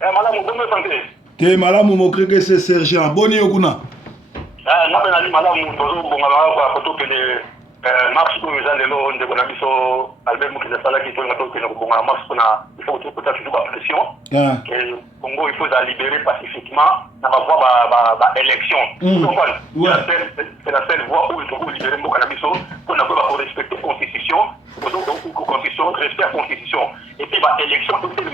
Madame, bonne santé. Te malamu mokreke c'est sergent. Boni yokuna. Nape nali malamu tozo bonga kwa photo kele marche ko za lelo ndeko na biso Albert Mukisa sala ki tonga to kele bonga marche kuna il faut que peut-être tout pression. Et Congo il faut la libérer pacifiquement na ba voix ba élection. Vous comprenez? C'est la seule voie où il faut libérer Mboka na biso pour na pas respecter constitution, constitution, respect la constitution. Et puis ba élection c'est le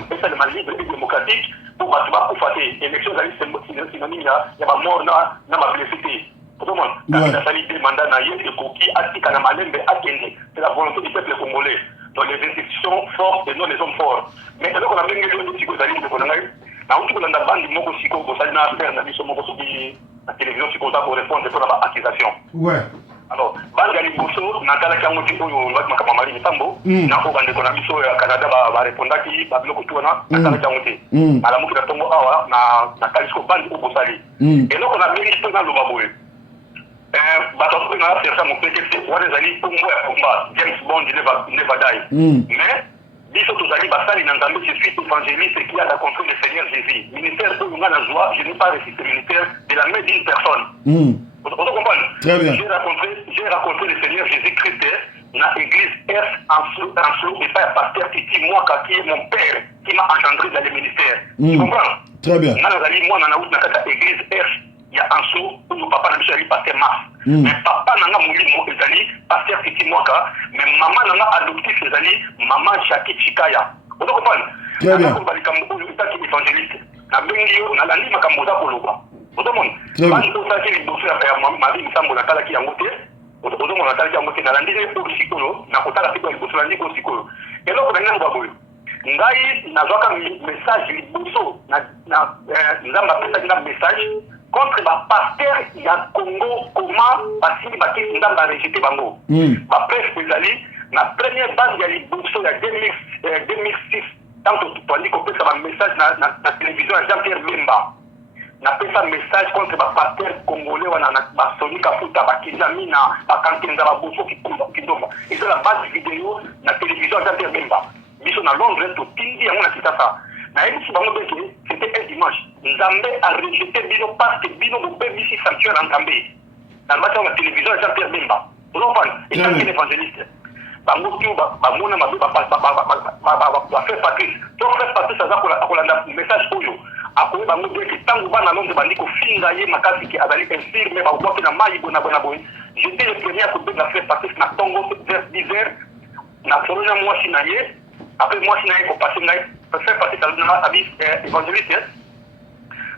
libre et démocratique pour ba faire élection c'est synonyme il y a ba mort na ba blessé. Tout le monde, la salité mandat na yé koki atika na malembe akende, c'est la volonté du peuple congolais. Donc les institutions fortes et non les hommes forts. Mais alors qu'on a bien gagné le psycho zali de konangai, na uti kolanda bandi moko siko ko sali na affaire na biso moko soki la télévision siko za pour répondre pour la accusation. Ouais. Alors, bandi ali boso na kala kango tipo yo wat makama mali mitambo, na ko bande kona biso ya Canada ba répondaki ba biloko tuana na kala kango te. Ala muki na tongo awa na kalisko bandi ko bosali. Et donc on a bien dit dans le baboue. Bato na faire ça mon petit wale zali pour moi combat James Bond never die. Mais biso tozali basali na nzambe je suis évangéliste qui a rencontré le Seigneur Jésus. Ministère où on a la joie, je n'ai pas reçu ce ministère de la main d'une personne. Vous comprenez? Très bien. J'ai rencontré le Seigneur Jésus-Christ dans l'église S en flou et pas pasteur qui est moi qui est mon père qui m'a engendré dans le ministère. Tu comprends? Très bien. Moi dans la église S il y a un sou où papa n'a pas pasteur Mars. Mais papa n'a pas moulu ezali pasteur Titi Mwaka, mais maman n'a pas adopté ezali maman Jackie Chikaya. Vous comprenez? Très bien. On va les évangéliste. Na bengio na landi makambo za koloba. Vous comprenez? Bani to sa ki bosse ya mari msambo na kala ki yango te. Vous comprenez na kala ki yango te na landi ne ko sikolo na kotala ki ko bosse landi ko sikolo. Et là on a ngamba boyo. Ngai nazwaka message liboso na nzamba pesa na message contre ba pasteur ya Congo comment basili ba kisi ndamba rejeter bango. Ba presse ezali na première bande ya liboso ya 2006 tant que tu dis qu'on peut ça un message na télévision à Jean-Pierre Bemba. Na pesa message contre ba pasteur congolais wana na ba Sonika Futa ba Kizamina ba Kantenza ba Boso Kidomba. Ils ont la base vidéo na télévision à Jean-Pierre Bemba. Biso na Londres to tindi yango na kitasa. Na yebi bango beke c'était un dimanche. Nzambe a rejeté bino parce que bino bo misi sanctuaire en Gambie. Na match na télévision à Jean-Pierre Bemba. Vous comprenez? Et ça c'est l'évangéliste. Bango tu ba mona mabe ba faire Patrice. To faire Patrice ça za kolanda message oyo. Akoye bango beke tangu bana Londres bandi ko finga ye makasi ki azali infirme ba bote na mai bona boy. J'étais le premier à couper la faire Patrice na Tongo vers 10h. Na sorona moi sinaye. Après moi sinaye ko passer ngai faire Patrice na abi évangéliste.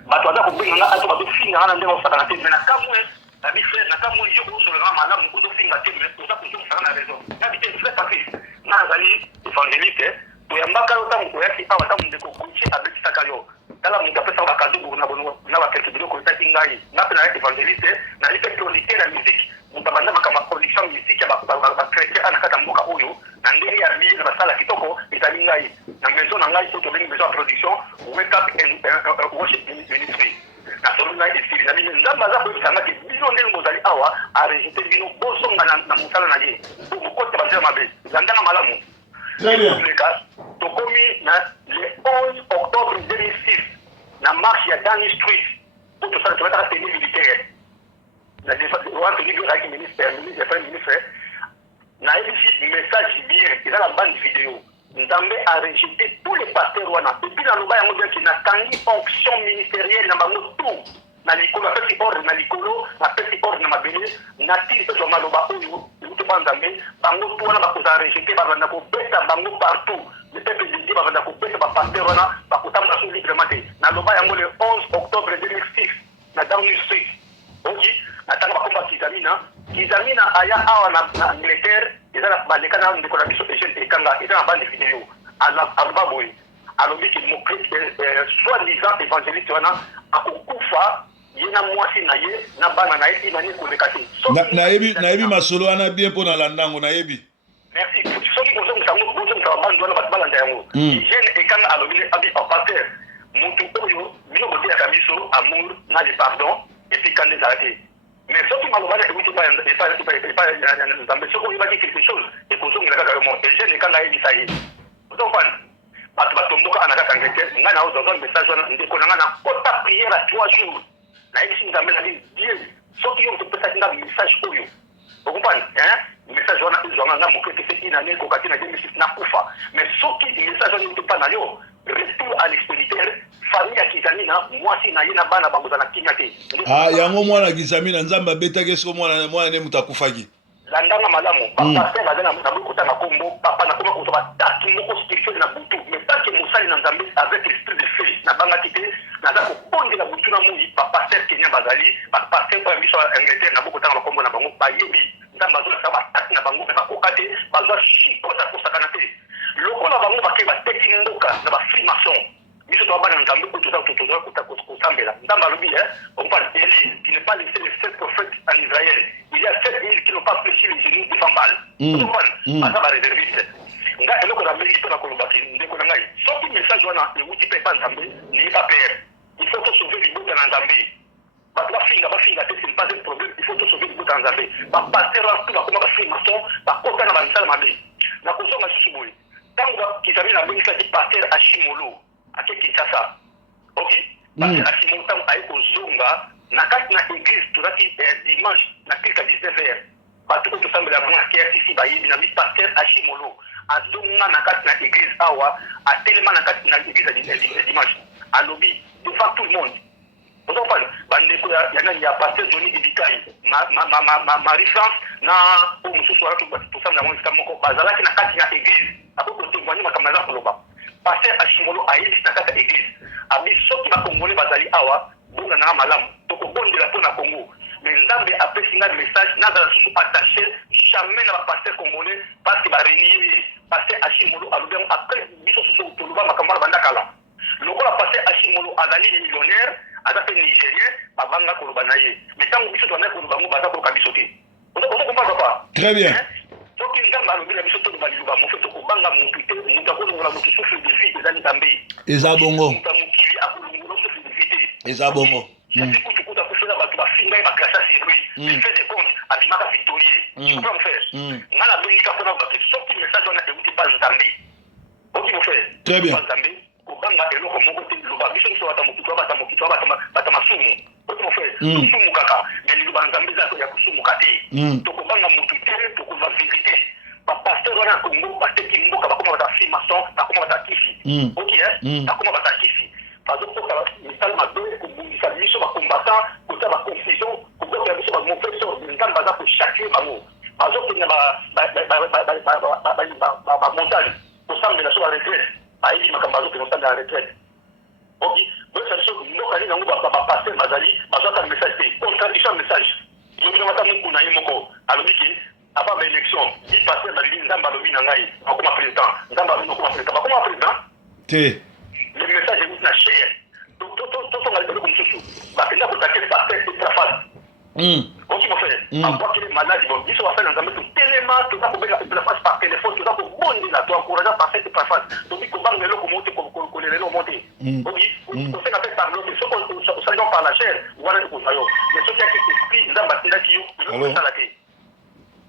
Bato aza ko benga ato ba finga na ndenge osaka na te na kamwe. Abi frère na kamwe yo ko solo na malamu ko finga te mais oza ko saka na raison. Na bité frère Patrice na azali évangéliste. Oyambaka otamu oyaki awa tamu ndeko kuchi abekisaka yo. Tala mutu apesa bakadu na bakeleke biloko etaki ngai nga mpe na évangéliste nali mpe chroniquer la musique mutu abanda makama production musique ya bachrétien ana kati ya mboka oyo na ndenge ya bie na basala kitoko ezali ngai na maison na ngai so tobengi maison ya production wake up and worship ministry na solo ngai esili na bino nzambe aza koyebisa ngaki bino ndenge bozali awa arejete bino bozonga na mosala na ye bokota banzela mabe zandanga malamu tokomi na le 11 octobre 2006 na marche ya Downing Street pour tout ça tu vas être tenue militaire la défense on tenue avec ministre na ici message bien il a la bande vidéo Nzambe a rejeté tous les pasteurs wana depuis la loba yango bien qui na tangi fonction ministérielle na bango tout na likolo apesi ordre na likolo apesi ordre na mabele na tiri pe zoma loba oyo utu banzambe bango tout wana bakoza rejeté babanda ko beta bango partout le peuple de Dieu babanda ko beta ba pasteur wana bakotama na librement te na loba yango le 11 octobre 2006 na Downing Street ok na tanga bakomba Kizamina aya awa na Angleterre ezala baleka na ndeko na biso Eugène Ekanga ezala bande vidéo ala ababoy alobi ki mo soi-disant évangéliste wana akokufa yena mwasi na ye na bana na ye imani koleka te nayebi masolo wana bien mpo na landango nayebi merci soki bozongisa bandi wana bato balanda yango Eugène Ekanga alobi abi pasteur mutu oyo bino boteyaka biso amour na le pardon et puis kande ezala te mais soki malobana ekuti nzambe soki oyebaki quelque chose ekozongela kaka yo mo Eugène Ekanga ayebisa ye ozofana bato batomboka anaka ngete nga na dans un message ndeko na nga na kota prière à 3 jours na yebisi nzambe na Dieu soki yo topesa nga message oyo vous comprenez message wana ezwanga nga moke te ina ne ko katina 2006 na kufa mais soki message wana topa na yo retour à l'expéditeur famille ya kizamina mwasi na ye na bana bangoza na kinya te yango mwana kizamina nzamba betake so mwana ne mutakufaki landanga malamu papa se bazana na bokota na kombo papa na koma ko ba date moko spirituel na butu mais pas que musali na nzambe avec l'esprit de feu na banga kite na za ko bonde na butu na muyi papa se Kenya bazali papa se kwa biso Angleterre na bokota na kombo na bango ba yebi nzamba zo na ba date na bango ba kokate bazwa shikota ko sakana te lokola bango ba ke ba teki ndoka na ba free mason biso to ba na nzambe ko tuza ko sambela nzamba lobi on parle d'Élie qui n'est pas laissé les 7 prophètes en Israël. Il y a 7000 qui n'ont pas fléchi les genoux devant Baal. Ça va réserviste. Nga eloko na mbeli to na kolobaki ndeko na ngai. Soki message wana euti pe pa nzambe ni pas peur. Il faut te sauver du bout de nzambe. Ba finga te c'est pas un problème. Il faut te sauver du bout de nzambe. Ba pasteur tout ba koma ba free mason ba kota na ba nsala mabe. Na kozonga susu boy. Tango kizami na mbeli kati pasteur Ashimolo ake Kinshasa. OK? Pasteur Ashimolo tango ayi kozonga na kati na église tozaki dimanche na kilka 19h bato ko tosambela bango na KRTC bayebi na pasteur Ashimolo azonga na kati na église awa atelema na kati na église ya dimanche alobi devant tout le monde vous en parlez bandeko ya nani ya pasteur Johnny Ibikai Marie France na mususu wala tosambela bango esika moko bazalaki na kati na église ako témoigner makambo na koloba pasteur Ashimolo ayebi na kati ya église abi soki bakongole bazali awa bonga na malamu tokobondela mpona Congo mais nzambe apesi nga message nazala susu attaché jamais na bapasteur congolais parce que barenie pasteur Ashimolo alobi après biso susu toloba makambo na banda kala lokola pasteur Ashimolo azali millionnaire aza pe nigérien babanga koloba na ye mais ntango biso tozali koloba ngo baza koloka biso te ozokomprendre papa très bien soki nzambe alobi na biso toloba liloba mofe tokobanga motu te moto akolongola motu souffle de vie ezali nzambe eza bongo moto mokili akolongola souffle de vie te eza bongo kutukuta kufuna bato bafinga baklasa sur lui il fait des comptes abimaka victorieux tu comprends mon frère nga na bengika mpona bato soki message wana euti pa nzambe oki mon frère très bien nzambe kobanga eloko moko te liloba biso biso bata mokitu bata masumu oki mon frère tosumu kaka mais liloba nzambe eza ya kosumuka te tokobanga motu te tokozwa vérité bapasteur wana ya Congo bateki mboka bakoma bata free mason bakoma bata kisi oki bakoma bata kisi bazokoka misala mabe kobungisa biso bacombattant kota baconfusion kobota biso bamauvaise ordre nzambe baza kochakrie bango bazokende bamontagne kosambela so baretraite ayebi makambo bazokende kosambela retraite oki boyesa biso mboka nini yango bapasteur bazali bazwaka message te contradiction ya message yobinamata moku na ye moko alobi ke avant baélection di pasteur balobi nzambe alobi na ngai bakoma président nzambe alobi nakoma président bakoma président te le message est na cher totonga eloko mosusu bakenda kotakele pasteur etrafase oki mo frère abwakele maladi bon biso basali na nzambe totelema toza kobenga etrafase par téléphone toza kobondela toencouragea pasteur etrafase tobi kobanga eloko mo te kolela eloko mo te oki osenga mpe par lote soki osali yo par la chair wana ekozwa yo mais soki yaki esprit nzambe atindaki yo eloko osala te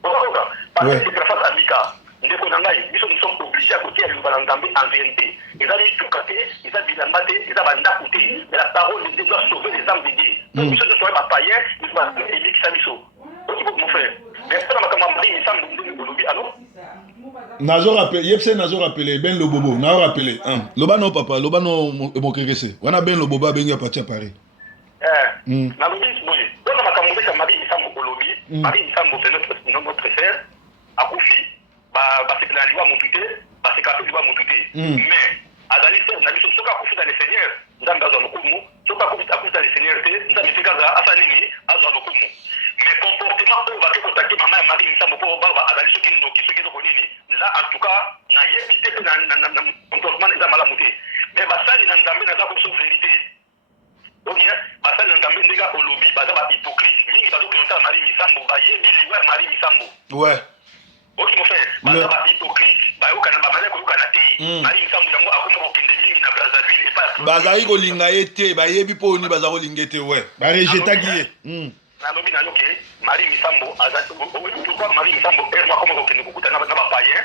okokoka pasteur etrafase abika ndeko na ngai biso nous sommes obligés à côté ya liloba na nzambe en vérité eza mituka te eza bilamba te eza bandako te mais la parole de Dieu doit sauver les âmes de Dieu donc biso tosoye bapayen biso ebikisa biso oki mon frère mais mpona makambo ya mari misambo ndenge olobi alo nazo rappele yepse nazo rappele Ben Lobobo nazo rappele loba no papa loba no mokekese wana Ben Lobobo abengi apati ya Paris nalobi boye mpona makambo ndeka mari misambo olobi mari misambo c'est notre frère akufi basepela liwa motu te baseka pe liwa motu te mais azali ser na biso soki akufi na le seigneur nzambe azwa lokumu soki akufi na le seigneur te nzambe soki asa nini azwa lokumu mais comportement oyo bake kotaki mama ya mari misambo mpo baloba azali soki ndoki soki ezoko nini là en tout cas nayebi te mpe na comportement eza malamu te mais basali na nzambe naza kobiso vérité oki basali na nzambe ndenge olobi baza bahypocrite mingi bazokendotala mari misambo bayebi liwa ya mari misambo ouais oki mo frère baza bahypocrite bayokana bamazali koyokana te mari misambo yango akoma kokende mingi na Brazzaville bazali kolinga ye te bayebi mpo oni baza kolinga ye te we barejetaki ye nalobi na yoke Marie Misambo pourquoi Marie Misambo moi comment que nous kuta na ba païen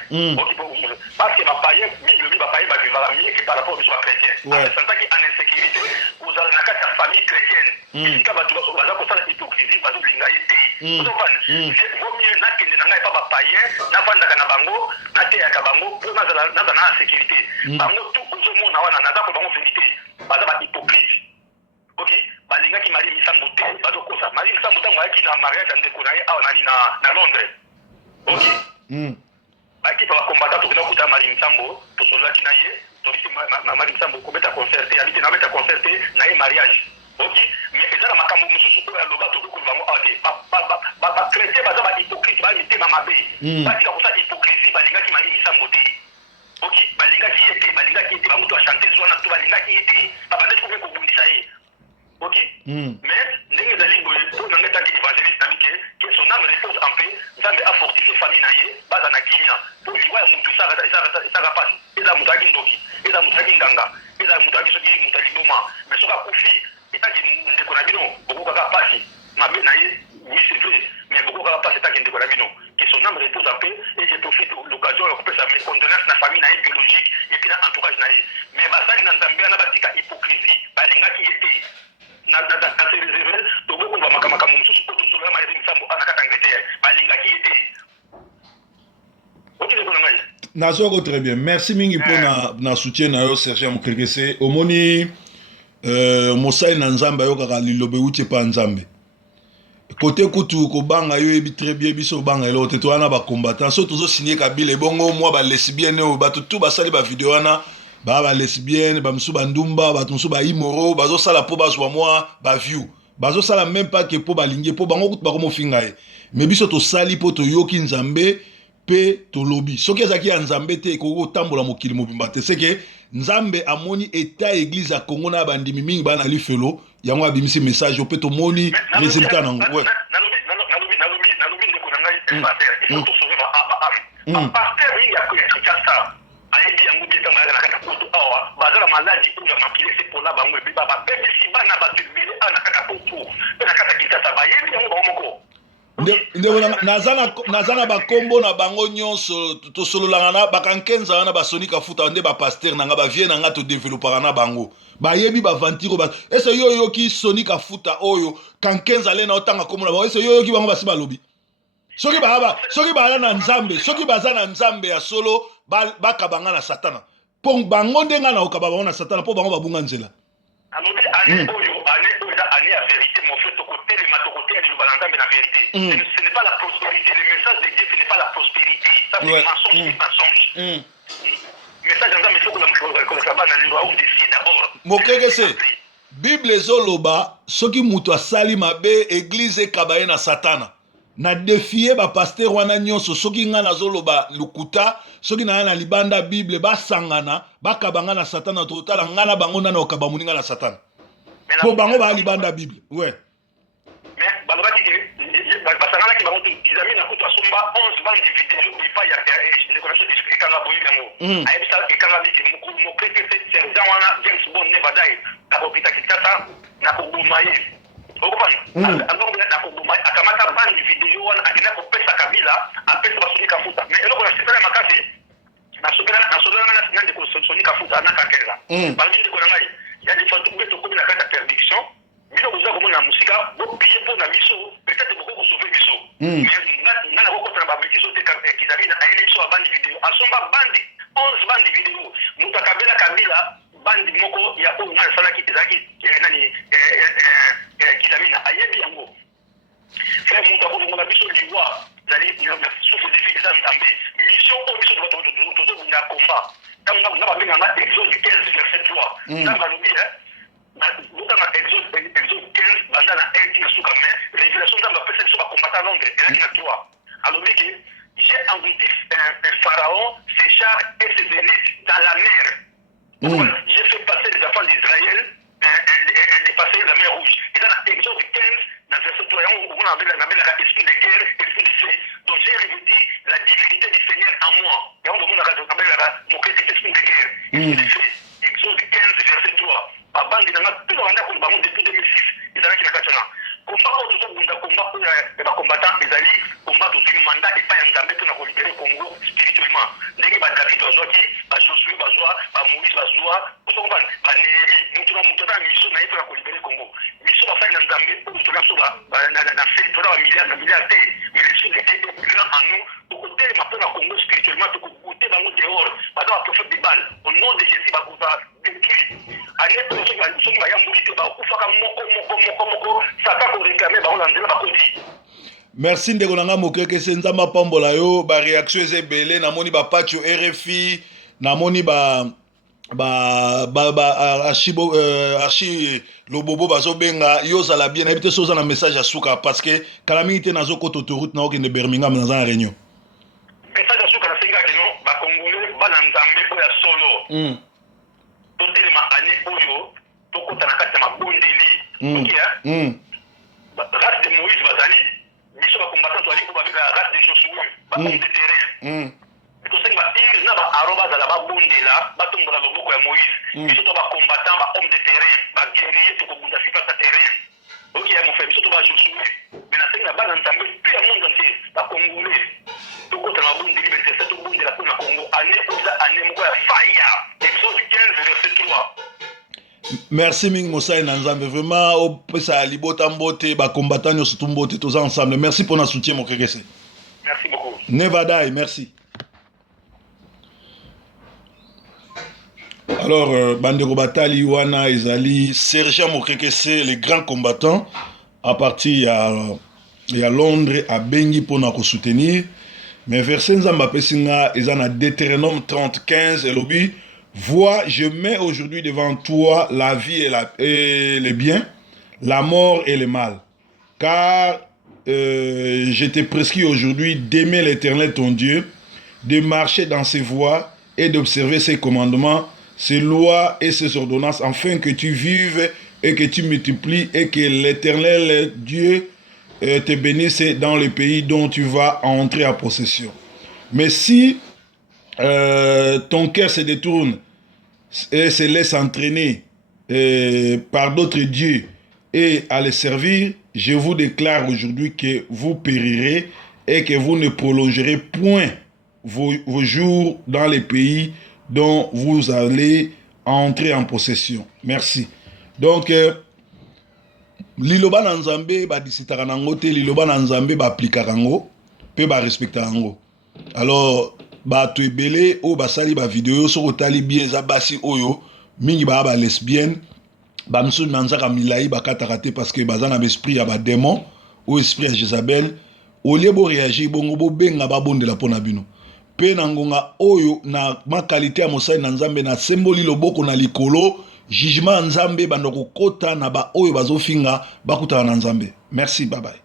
parce que ba païen bible ba païen ba vivra mieux que par rapport aux chrétiens ça qui en insécurité vous allez na kata famille chrétienne ka ba tu ba za ko sala hypocrisie ba zo linga yete vous comprenez vaut mieux na kende na ngai pa ba païen na vanda kana bango na te ya ka bango pour na sécurité bango tout au monde na wana na za ko bango vérité ba za ba hypocrite OK balinga ki Marie Misambo te bazokosa Marie Misambo tango ayaki na mariage ndeko na ye awa nani na Londres OK baki pa combattant to kena kuta Marie Misambo to solaki na ye to bisi Marie Misambo ko beta concerté habité na beta concerté na ye mariage OK mais ezala makambo mususu ko ya loba to ko bango OK ba chrétien baza ba hypocrite ba mitema mabe baki ka kosa hypocrisie balinga ki Marie Misambo te OK balinga ki yete ba mutu a chanter zona to balinga ki yete ba bande ko ko bundisa ye OK mais ndenge zali pour nanga tanki évangéliste namike que son âme repose en paix nzambe a fortifié famille na ye baza na kimia pour liwa ya muntu saka pasi eza mutu aki ndoki eza mutu aki nganga eza mutu aki soki mutu aliboma mais soki akufi etaki ndeko na bino bokokaka pasi mabe na ye oui c'est vrai mais bokokaka pasi etaki ndeko na bino que son âme repose en paix et je profite de l'occasion ya kopesa mes condoléances na famille na ye biologique et puis na entourage na ye mais basali na nzambe wana batika hypocrisie balingaki ye te na se réserver to boko ba makamaka mususu ko to solo na Marie Misambo ana kata Angleterre balingaki ye te OK de konangai nazoko très bien merci mingi pour na soutien na yo Serge Mukrekese omoni mosai na nzambe yo kaka lilobe uti pa nzambe côté kutu ko banga yo ebi très bien biso banga elo te to wana ba combattant so tozo signer Kabila bongo moi ba lesbienne o ba tout ba sali ba vidéo wana ba lesbienne ba msu ba ndumba ba msu ba imoro bazo sala po bazwa moi ba view bazo sala même pas que po balingi po bango kutu ba komo fingaye mais biso to sali po to yoki nzambe pe to lobi soki ezaki ya nzambe te ko tambola mokili mobimba te c'est que nzambe amoni état église ya Congo na bandimi mingi bana lifelo yango abimisi message o pe to moni résultat nango ouais nalobi ndeko na ngai pasteur il faut to sauver ba âme pasteur mingi ya ça ayebi yango bi tanga na kata kutu awa bazala maladi ya makile se pona bango ebi ba bebisi bana ba tibile ana kata kutu na kata kitata ba yebi yango ba moko nazana bakombo na bango nyonso tosololanga na bakankenza wana basonika futa nde bapasteur nanga bavie nanga todevelopaka na bango bayebi bavantiro ese yo yoki sonika futa oyo kankenza le na otanga kombo na bango ese yo yoki bango basi balobi soki baza na nzambe soki baza na nzambe ya solo bakabanga na satana po bango nde nga na okaba bango na satana po bango babunga nzela alobi ane oyo eza ane ya vérité mon frère tokotelema tokoteya liloba na nzambe na vérité ce n'est pas la prospérité le message de Dieu ce n'est pas la prospérité ça c'est mensonge message ya nzambe sokolaka bana lelo audécie d'abord mokekese bible ezoloba soki mutu asali mabe église ekaba ye na satana na défier ba pasteur wana nyonso soki nga nazoloba lukuta soki na na libanda bible basangana bakabanga na satana totala nga na bango nana okaba muninga na satana po bango ba libanda bible ouais mais balobaki ke basangana ki bango tizami na kutu asomba 11 bande vidéo bifa ya les connaissances de ekanga boyi yango ayebisa ekanga biki mokrete sergent wana James Bond ne badai akopita kitata na kobuma ye okupana na kobuma akamata bande vidéo wana akina kopesa Kabila apesa basonika futa mais eloko na sepela makasi na sokelanga na ndeko sonika futa na kakela bangi ndeko na ngai ya des fois to komi na kata perdiction bino boza komona musika bo payer pour na biso peut-être beaucoup ko sauver biso mais na ko kotana ba biso te kizami na aile biso bande vidéo asomba bande 11 bande vidéo mutakabela Kabila bande moko ya o na sala ki ezaki nani kizami na ayebi yango frère mutako mona biso liwa zali souffle de vie ça ntambe mission o biso to na combat donc na ba benga na Exode 15 verset 3 na ba lobi dans Exode 15 banda na 1 qui suka mais révélation dans la personne sur ba combattant Londres et là qui 3 alors dit que j'ai envoyé un pharaon ses chars et ses élites dans la mer j'ai fait passer les enfants d'Israël et passer la mer rouge et dans Exode 15 dans verset 3 on a esprit de guerre esprit de feu donc j'ai revêtu la divinité du Seigneur en moi et on a mon esprit de guerre esprit de feu Exode 15 verset 3 babandi nanga tout le monde depuis 2006 ezalaki na kati wana combat oyo tozobunda combat oyo ya bacombattant ezali combat tozwi mandat epai ya nzambe mpona kolibere congo spirituellement ndenge badavid bazwaki bajosue bazwa bamoïse bazwa ozokompane banehemi moto na moto aza na miso na ye mpona kolibere congo biso bafali na nzambe oyo tonaso na fe toza bamiliard te mais les choses étaient grand en nous tokotelema mpona congo spirituellement tokogute bango dehors baza baprophète de bal au nom de jésus bakufa détruit ane oyo soki bayamboli te bakufaka moko sata koreklame bango na nzela bakoti. Merci ndeko nanga mokeke se nzamba pambola yo ba réaction eze belé namoni ba patch RFI namoni ba archi lobobo bazo benga yo zala bien ebite soza na message à suka parce que kala mingi te nazo koto autoroute na okende Birmingham dans un réunion message à suka na singa kino ba congolais bana nzambe oya solo totelema ane oyo tokota na kati ya mabondeli ok race de Moïse bazali biso bacombattant toali po babeka race de Josué bahomme de terrain tosengi baire na baaro bazala babondela batombola loboko ya Moïse biso to bacombattant bahomme de terrain baguerrier tokobunda surface ya terrain ok ya mofe biso to bajosué me nasengi na bana nzambe mpe ya monde entier bacongolais tokota na mabondeli betese tobondela mpona congo ane oza ane moko ya faya exode 15 verset 3. Merci Ming Mosai Nanzambe, vraiment au pesa libota mbote ba combattant nyonso tout mbote tous ensemble. Merci pour notre soutien mon kekese. Merci beaucoup. Nevada, merci. Alors Bandeko Batali wana ezali Serge Mokekese les grands combattants à partir à Londres à Bengi pour nous soutenir. Mais verset Nzamba pesinga ezana Deutéronome 30:15 et lobby. Vois, je mets aujourd'hui devant toi la vie et les biens, la mort et le mal. Car je t'ai prescrit aujourd'hui d'aimer l'Éternel ton Dieu, de marcher dans ses voies et d'observer ses commandements, ses lois et ses ordonnances, afin que tu vives et que tu multiplies et que l'Éternel Dieu te bénisse dans le pays dont tu vas entrer en possession. Mais si ton cœur se détourne et se laisse entraîner par d'autres dieux et à les servir, je vous déclare aujourd'hui que vous périrez et que vous ne prolongerez point vos jours dans les pays dont vous allez entrer en possession. Merci. Donc, liloba na nzambe ba disitaka nango te, liloba na nzambe ba aplikaka ngo pe ba respecta ngo. Alors bato ebele o basali ba video soko tali bien za basi oyo mingi ba lesbienne ba msu manzaka milai ba katakate parce que bazana esprit ya ba démon ou esprit ya Jezabel au lieu bo réagir bongo bo benga ba bondela pona bino pe na ngonga oyo na ma qualité ya mosai na nzambe na symboli loboko na likolo jugement nzambe bandoko kota na ba oyo bazofinga bakutana na nzambe. Merci, bye bye.